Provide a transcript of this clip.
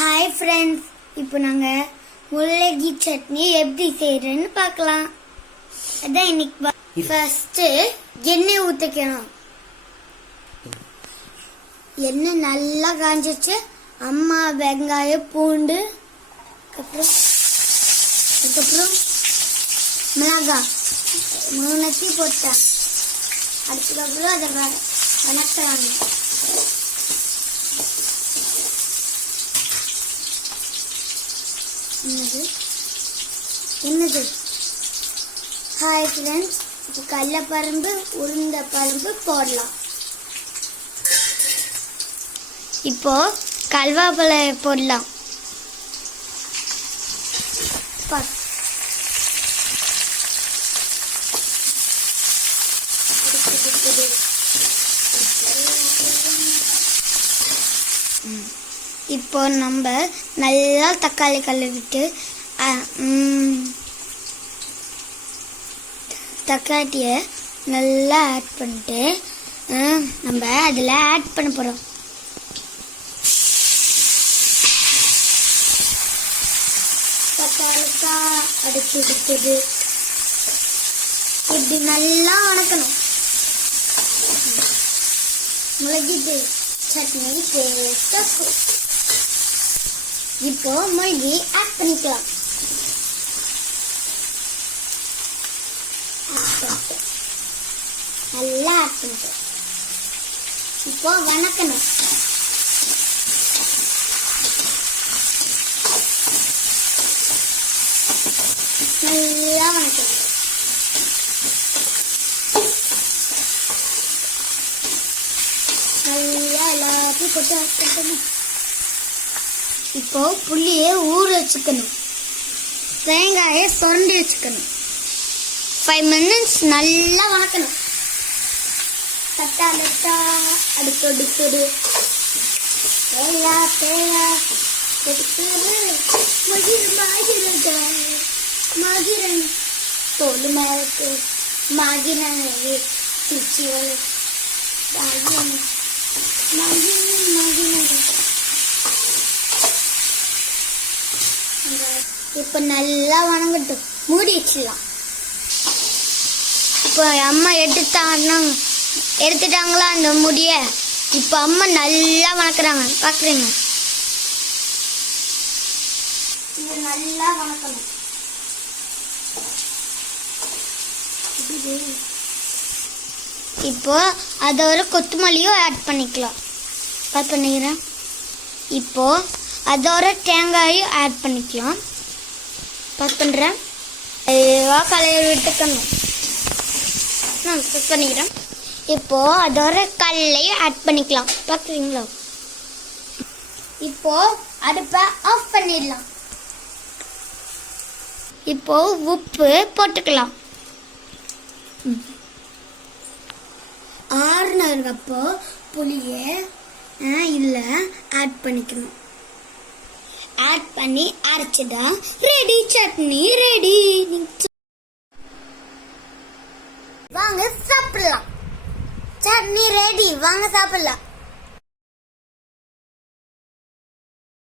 Hi friends, இப்போ நாங்கள் முள்ளங்கி சட்னி எப்படி செய்யறேன்னு பார்க்கலாம். அதான் இன்னைக்கு ஃபர்ஸ்ட் எண்ணெய் ஊற்றிக்கணும். எண்ணெய் நல்லா காஞ்சிச்சு. அம்மா வெங்காயம் பூண்டு அதுக்கப்புறம் மிளகாய் மூணுத்தையும் போட்டாங்க. அதுக்கப்புறம் அதை வணக்கிறாங்க. என்னது ஹாய் ஃப்ரெண்ட்ஸ், இப்போ கடலைப்பருப்பு உளுந்த பருப்பு போடலாம். இப்போ கருவேப்பிலை போடலாம். இப்போ நம்ம நல்லா தக்காளி கழுவிட்டு தக்காளியை நல்லா ஆட் பண்ணிட்டு நம்ம அதில் ஆட் பண்ண போகிறோம். தக்காளிக்காய் அடிச்சு எடுத்தது இப்படி நல்லா வணக்கணும். மிளகு சட்னி டேஸ்டா இருக்கும். இப்போ மிளகு ஆட் பண்ணிக்கலாம். நல்லா ஆட் பண்ணிட்டு இப்போ வணக்கணும். நல்லா வணக்கணும். நல்லா எல்லாத்தையும் போட்டு ஆட் பண்ணணும். இப்போ புளியை ஊற வச்சுக்கணும். தேங்காயை சுரண்டி வச்சுக்கணும். 5 minutes நல்லா வணக்கணும். தட்டாடு அடுத்தொடு மாகிரன் தோல் மேலக்கு மாகிரன் திருச்சி இப்ப நல்லா வணங்கட்டும். மூடி வச்சிடலாம். இப்போ அம்மா எடுத்துட்டாங்களா அந்த முடிய. இப்போ அம்மா நல்லா வணக்குறாங்க, பாக்குறீங்க. இது நல்லா வணக்கணும். இப்போ அதோட கொத்தமல்லியும் ஆட் பண்ணிக்கலாம். ஆட் பண்ணிக்கிறேன். இப்போ அதோட தேங்காயும் ஆட் பண்ணிக்கலாம். பாஸ் பண்ணுறேன். கலையை விட்டுக்கணும். பாஸ் பண்ணிக்கிறேன். இப்போ அதோட கல்லையும் ஆட் பண்ணிக்கலாம். பார்க்குறீங்களா? இப்போ அடுப்பை ஆஃப் பண்ணிடலாம். இப்போ உப்பு போட்டுக்கலாம். ஆறுனதுக்கப்போ புளியை இல்லை ஆட் பண்ணிக்கணும். ஆட் பண்ணி அரைச்சிட்டா ரெடி, சட்னி ரெடி. வாங்க சாப்பிடலாம். சட்னி ரெடி, வாங்க சாப்பிடலாம்.